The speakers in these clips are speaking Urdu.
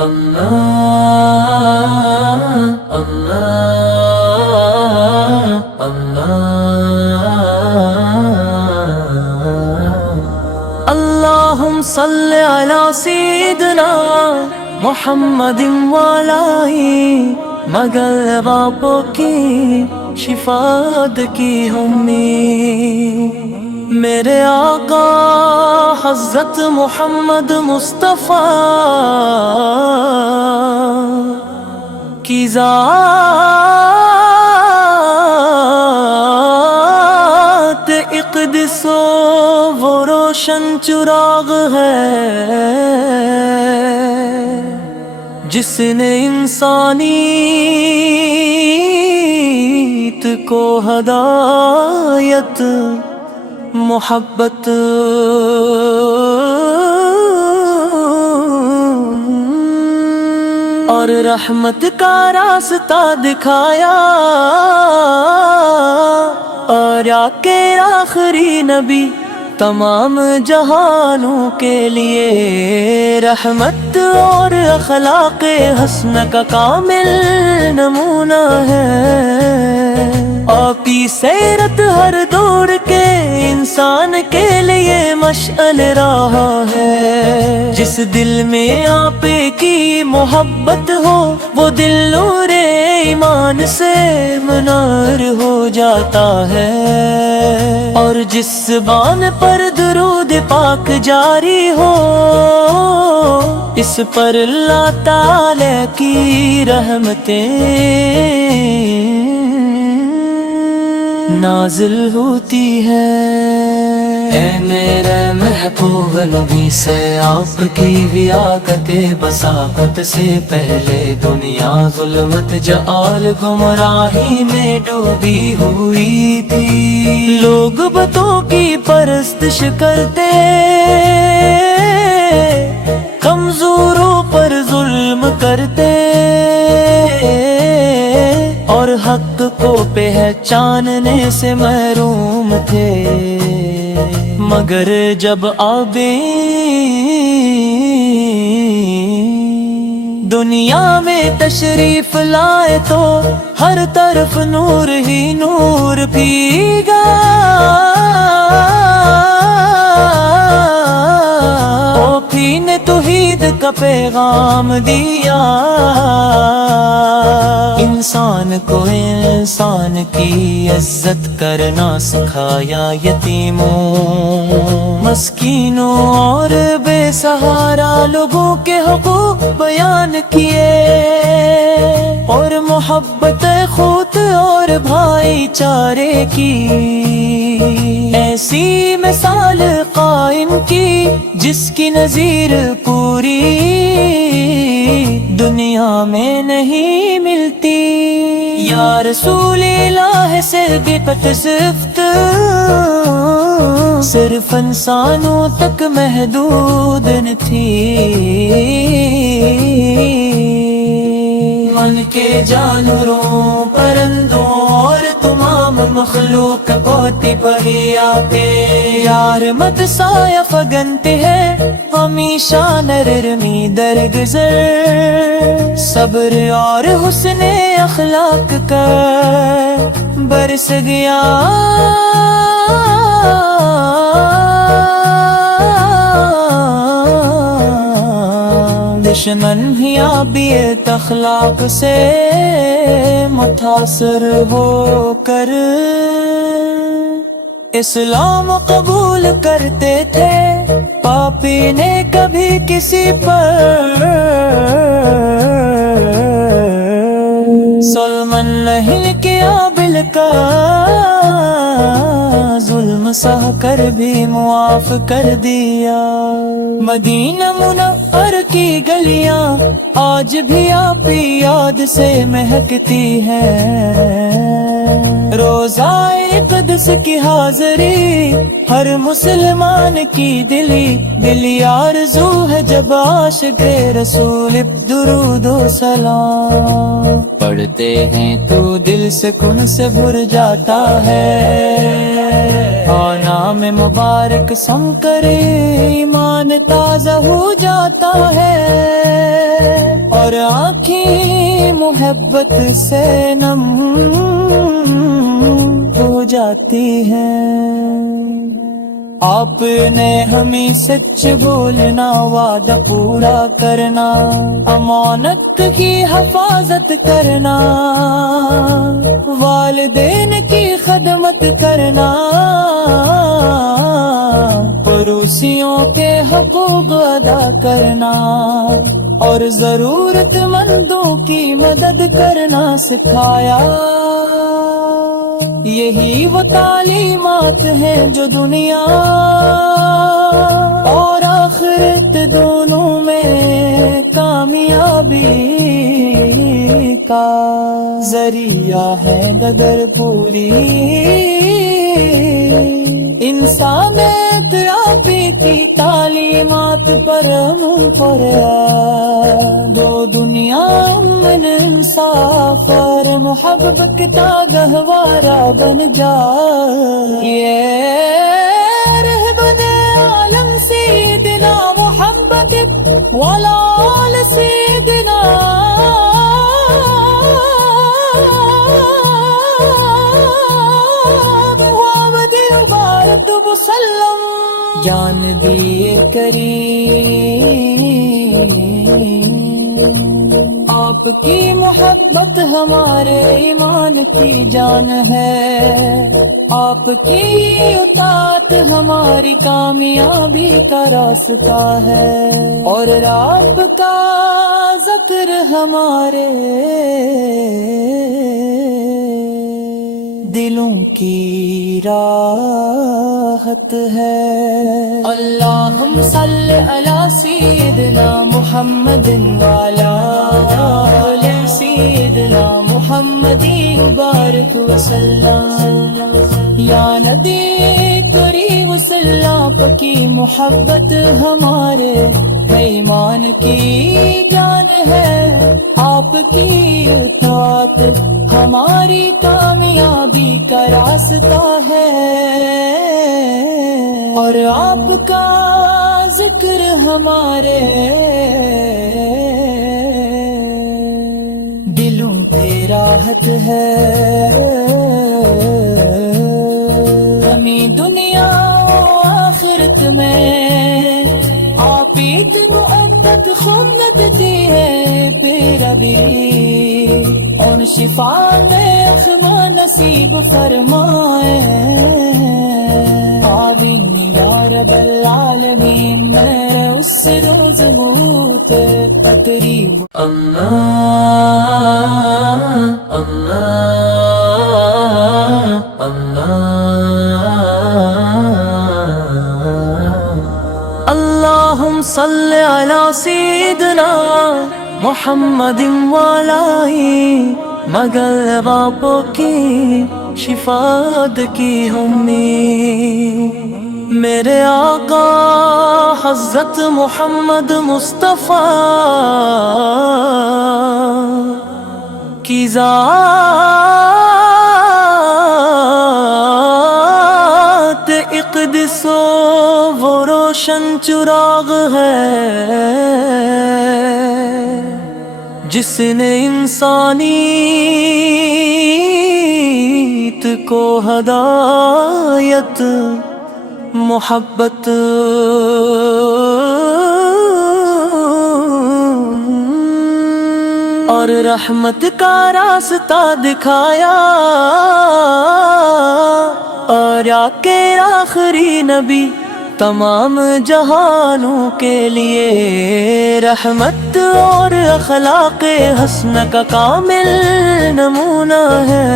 اللہ اللہ اللہ اللہم صلی علی سیدنا محمد والائی مگر باپوں کی شفاعت کی امید میرے آقا حضرت محمد مصطفیٰ کی ذات اقدس وہ روشن چراغ ہے جس نے انسانیت کو ہدایت محبت اور رحمت کا راستہ دکھایا اور آکے آخری نبی تمام جہانوں کے لیے رحمت اور اخلاق حسن کا کامل نمونہ ہے آپ کی سیرت ہر دور کے انسان کے لیے مشعل رہا ہے جس دل میں آپ کی محبت ہو وہ دل نور ایمان سے منار ہو جاتا ہے اور جس زبان پر درود پاک جاری ہو اس پر اللہ تعالی کی رحمتیں نازل ہوتی ہے اے میرے محبوب نبی سے آپ کی بیاقت بساقت سے پہلے دنیا ظلمت جہال گمراہی میں ڈوبی ہوئی تھی لوگ بتوں کی پرستش کرتے کمزوروں پر ظلم کرتے اور حق کو پہچاننے سے محروم تھے مگر جب آپ دنیا میں تشریف لائے تو ہر طرف نور ہی نور بھیگا اوپی نے توحید کا پیغام دیا انسان کو انسان کی عزت کرنا سکھایا یتیموں مسکینوں اور بے سہارا لوگوں کے حقوق بیان کیے اور محبت خود اور بھائی چارے کی ایسی مثال قائم کی جس کی نظیر پوری دنیا میں نہیں ملتی یا رسول الہ سے صدقت صفت صرف انسانوں تک محدود نہ تھی من کے جانوروں پرندوں اور تمام مخلوق کوتی پڑھی آتے یار مت سایہ فگنتے ہیں ہمیشہ نرمی درگزر صبر اور حسن اخلاق کا برس گیا دشمن ہی آبیت اخلاق سے متاثر ہو کر اسلام قبول کرتے تھے پاپی نے کبھی کسی پر ظلم نہیں کیا بل کا ظلم سہ کر بھی معاف کر دیا مدینہ منور کی گلیاں آج بھی آپ یاد سے مہکتی ہیں روزہ قدس کی حاضری ہر مسلمان کی دلی آرزو ہے جب عاشق رسول درود و سلام پڑھتے ہیں تو دل سکون سے بھر جاتا ہے نام مبارک سم کرے ایمان تازہ ہو جاتا ہے اور آنکھیں محبت سے نم ہو جاتی ہیں۔ آپ نے ہمیں سچ بولنا، وعدہ پورا کرنا، امانت کی حفاظت کرنا، والدین کی خدمت کرنا، پڑوسیوں کے حقوق ادا کرنا، اور ضرورت مندوں کی مدد کرنا سکھایا۔ یہی وہ تعلیمات ہیں جو دنیا اور آخرت دونوں میں کامیابی کا ذریعہ ہے۔ ڈگر پوری انسانیت آپ کی تعلیمات پر منفر ہے۔ دو دنیا من انصاف اور محبت کا گہوارہ بن جائے۔ یہ رہبر عالم سیدنا محمد ولال سیدنا محمد مبارک وسلم جان دیے کریم۔ آپ کی محبت ہمارے ایمان کی جان ہے، آپ کی اطاعت ہماری کامیابی کا راستہ ہے، اور آپ کا ذکر ہمارے دلوں کی راحت ہے۔ اللہم صلی علی سیدنا محمد وعلی آل سیدنا محمد مبارک وسلم۔ یا نبی کریم صلی اللہ کی محبت ہمارے ایمان کی جان ہے، آپ کی اطاعت ہماری کامیابی کا راستہ ہے، اور آپ کا ذکر ہمارے دلوں پہ راحت ہے۔ ہمیں دنیا و آخرت میں آپ ایک محبت خود دیتی ہے، پھر ابھی ان شفا میں اخما نصیب فرمائے۔ آمین یا رب العالمین، میرے اس روز موت تقریب۔ اللہ اللہ اللہم صلی علی سیدنا محمد والائی، مگر باپوں کی شفاعت کی امید۔ میرے آقا حضرت محمد مصطفیٰ کی ذات اقدس وہ روشن چراغ ہے، جس نے انسانیت کو ہدایت، محبت اور رحمت کا راستہ دکھایا، اور آخر آخری نبی تمام جہانوں کے لیے رحمت اور اخلاق حسن کا کامل نمونہ ہے۔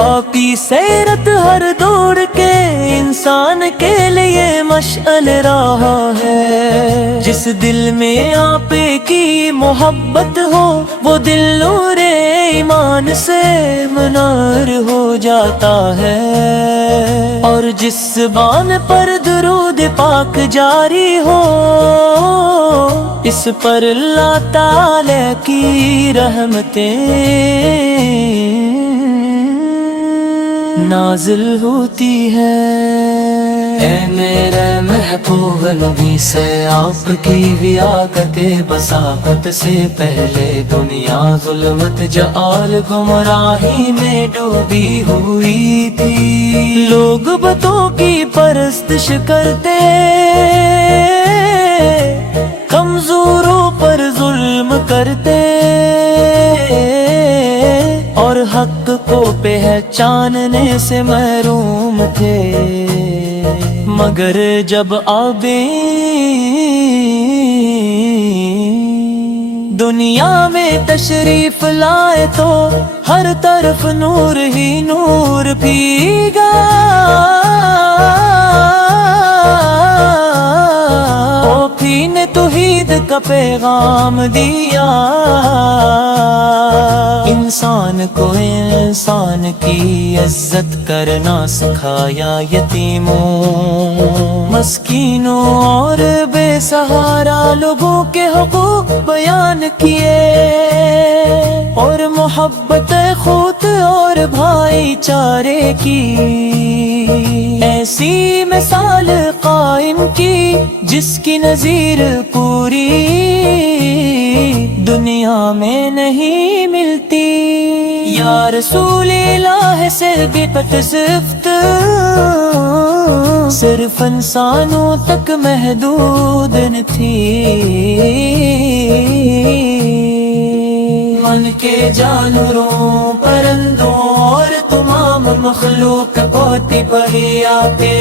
آپ کی سیرت ہر دور کے انسان کے لیے مشعل راہ ہے۔ جس دل میں آپ کی محبت ہو، وہ دل نور ایمان سے منار ہو جاتا ہے، اور جس زبان پر درود پاک جاری ہو، اس پر اللہ تعالی کی رحمتیں نازل ہوتی ہے۔ اے میرے محبوب نبی سے آپ کی ویاقت بساقت سے پہلے دنیا ظلمت جہال گمراہی میں ڈوبی ہوئی تھی، لوگ بتوں کی پرستش کرتے، کمزوروں پر ظلم کرتے، اور حق کو پہچاننے سے محروم تھے، مگر جب دنیا میں تشریف لائے تو ہر طرف نور ہی نور بھیگا، اوپی نے توحید کا پیغام دیا، انسان کو انسان کی عزت کرنا سکھایا، یتیموں مسکینوں اور بے سہارا لوگوں کے حقوق بیان کیے، اور محبت خود اور بھائی چارے کی ایسی مثال قائم کی جس کی نظیر پوری دنیا میں نہیں ملتی۔ یا رسول الہ سے صدقت صفت صرف انسانوں تک محدود نہ تھی، من کے جانوروں پرندوں اور تمام مخلوق کوتی پڑھی آتے،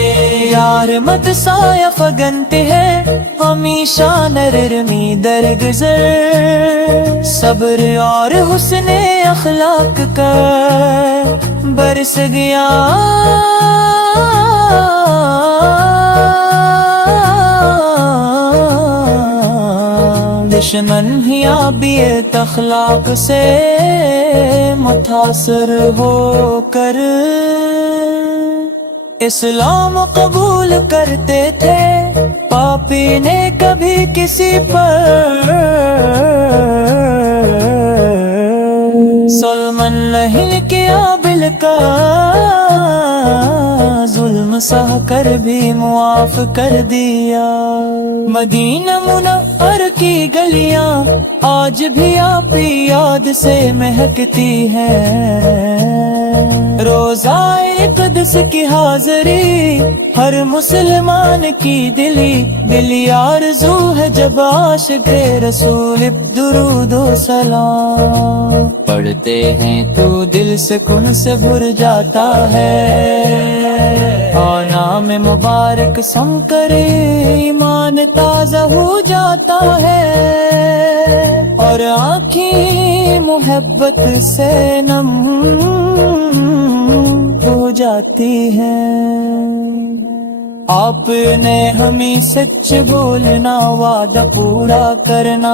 یار مت سایہ فگنتے ہیں ہمیشہ نرمی درگزر، صبر اور حسن اخلاق کا برس گیا دشمن ہی آبیت اخلاق سے متاثر ہو کر اسلام قبول کرتے تھے، پاپی نے کبھی کسی پر ظلم نہیں کیا، بل کا ظلم سہ کر بھی معاف کر دیا۔ مدینہ منور کی گلیاں آج بھی آپ کی یاد سے مہکتی ہیں، روزہ قدس کی حاضری ہر مسلمان کی دلی آرزو ہے، جب عاشق رسول درود و سلام پڑھتے ہیں تو دل سکون سے بھر جاتا ہے، اور نام مبارک سم کرے ایمان تازہ ہو جاتا ہے، اور آنکھیں محبت سے نم ہو جاتی ہیں۔ آپ نے ہمیں سچ بولنا، وعدہ پورا کرنا،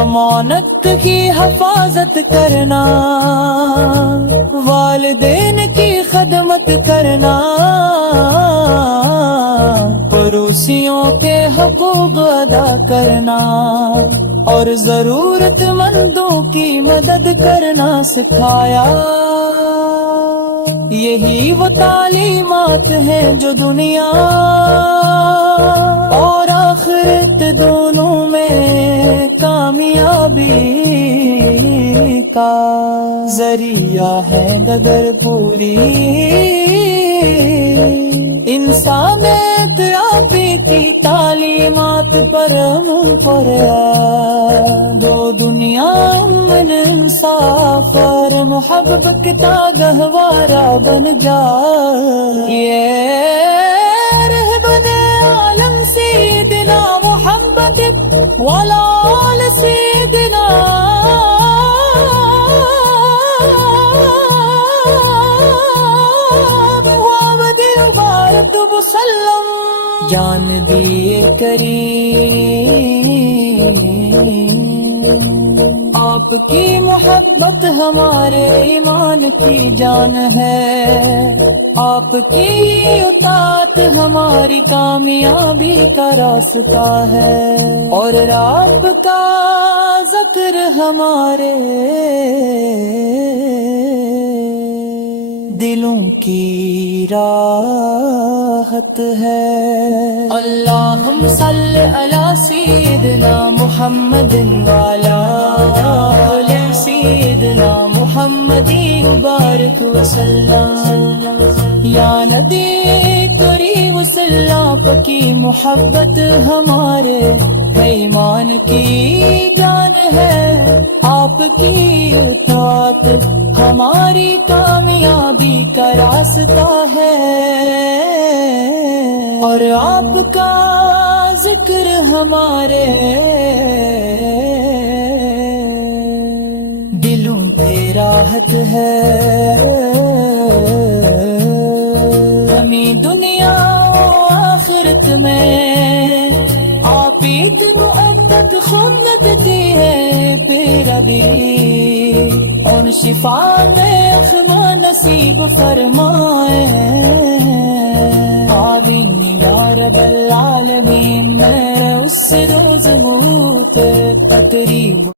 امانت کی حفاظت کرنا، والدین کی خدمت کرنا، پڑوسیوں کے حقوق ادا کرنا، اور ضرورت مندوں کی مدد کرنا سکھایا۔ یہی وہ تعلیمات ہیں جو دنیا اور آخرت دونوں میں کامیابی کا ذریعہ ہے، ڈگر پوری انسانیت آپ کی تعلیمات پر منفر دو دنیا من انصاف اور محبت کا گہوارہ بن جائے، رہبر عالم سیدنا محمد ولال سیدنا محمد مبارک وسلم، جان دیے کریم آپ کی محبت ہمارے ایمان کی جان ہے، آپ کی اطاعت ہماری کامیابی کا راستہ ہے، اور آپ کا ذکر ہمارے دلوں کی راہ راحت ہے۔ اللہم صلی علی سیدنا محمد وعلی آل سیدنا محمد مبارک وسلم۔ یا نبی کریم صلی اللہ کی محبت ہمارے ایمان کی جان ہے، آپ کی اطاعت ہماری کامیابی کا راستہ ہے، اور آپ کا ذکر ہمارے دلوں پہ راحت ہے۔ ہمیں دنیا و آخرت میں آپ ایک مؤبد خون دیتی ہے پھر ابھی، اور شفا میں اخما نصیب فرمائے۔ آمین یا رب العالمین، میرے اس روز موت تقریب